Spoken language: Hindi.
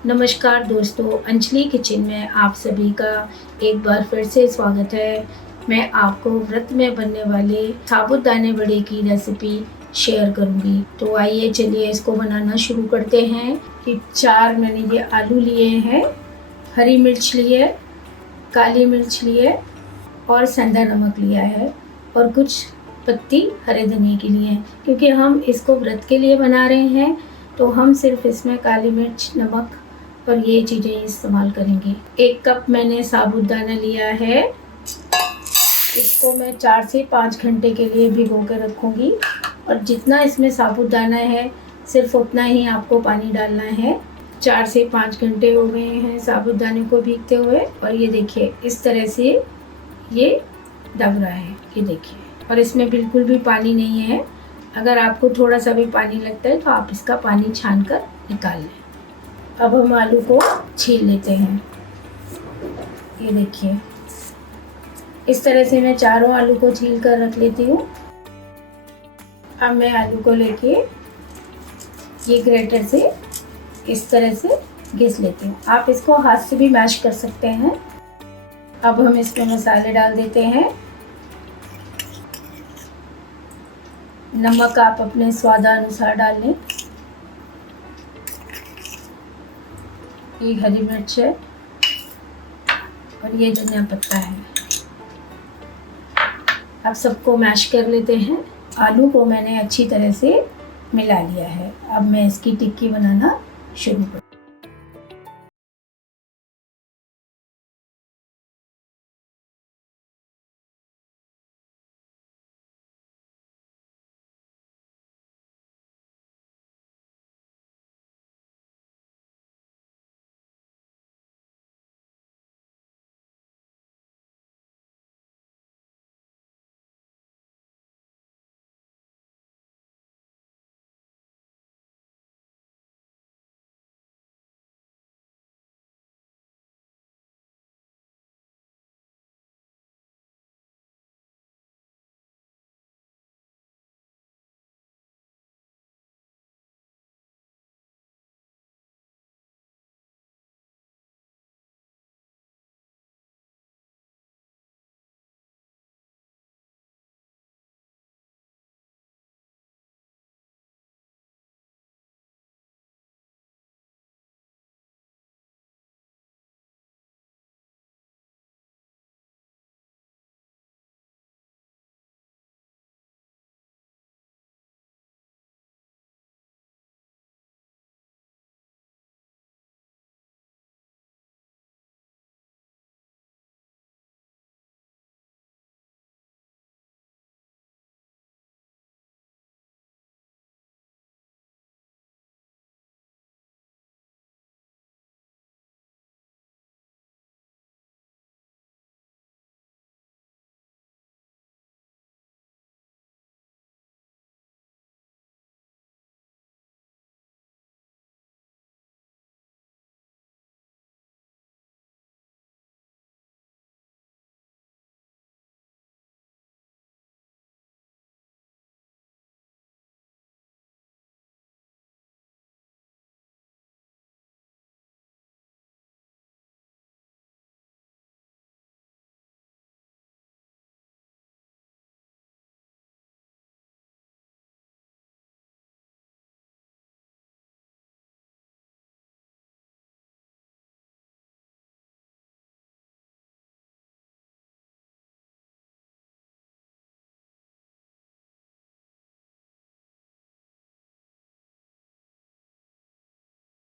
नमस्कार दोस्तों, अंजलि किचन में आप सभी का एक बार फिर से स्वागत है। मैं आपको व्रत में बनने वाले साबूदाने वड़े की रेसिपी शेयर करूंगी। तो आइए चलिए इसको बनाना शुरू करते हैं। कि 4 मैंने ये आलू लिए हैं, हरी मिर्च लिए, काली मिर्च लिए और सेंधा नमक लिया है और कुछ पत्ती हरे धनिए के लिए हैं। क्योंकि हम इसको व्रत के लिए बना रहे हैं तो हम सिर्फ इसमें काली मिर्च, नमक और ये चीज़ें इस्तेमाल करेंगे। 1 कप मैंने साबूदाना लिया है। इसको मैं 4 से 5 घंटे के लिए भिगो कर रखूँगी और जितना इसमें साबूदाना है सिर्फ उतना ही आपको पानी डालना है। 4 से 5 घंटे हो गए हैं साबूदाने को भीगते हुए और ये देखिए इस तरह से ये दब रहा है, ये देखिए, और इसमें बिल्कुल भी पानी नहीं है। अगर आपको थोड़ा सा भी पानी लगता है तो आप इसका पानी छान कर निकाल लें। अब हम आलू को छील लेते हैं। ये देखिए इस तरह से मैं चारों आलू को छील कर रख लेती हूँ। अब मैं आलू को लेके ये ग्रेटर से इस तरह से घिस लेती हूँ। आप इसको हाथ से भी मैश कर सकते हैं। अब हम इसमें मसाले डाल देते हैं। नमक आप अपने स्वादानुसार डाल लें। ये हरी मिर्च है और ये धनिया पत्ता है। अब सबको मैश कर लेते हैं। आलू को मैंने अच्छी तरह से मिला लिया है। अब मैं इसकी टिक्की बनाना शुरू करूँ।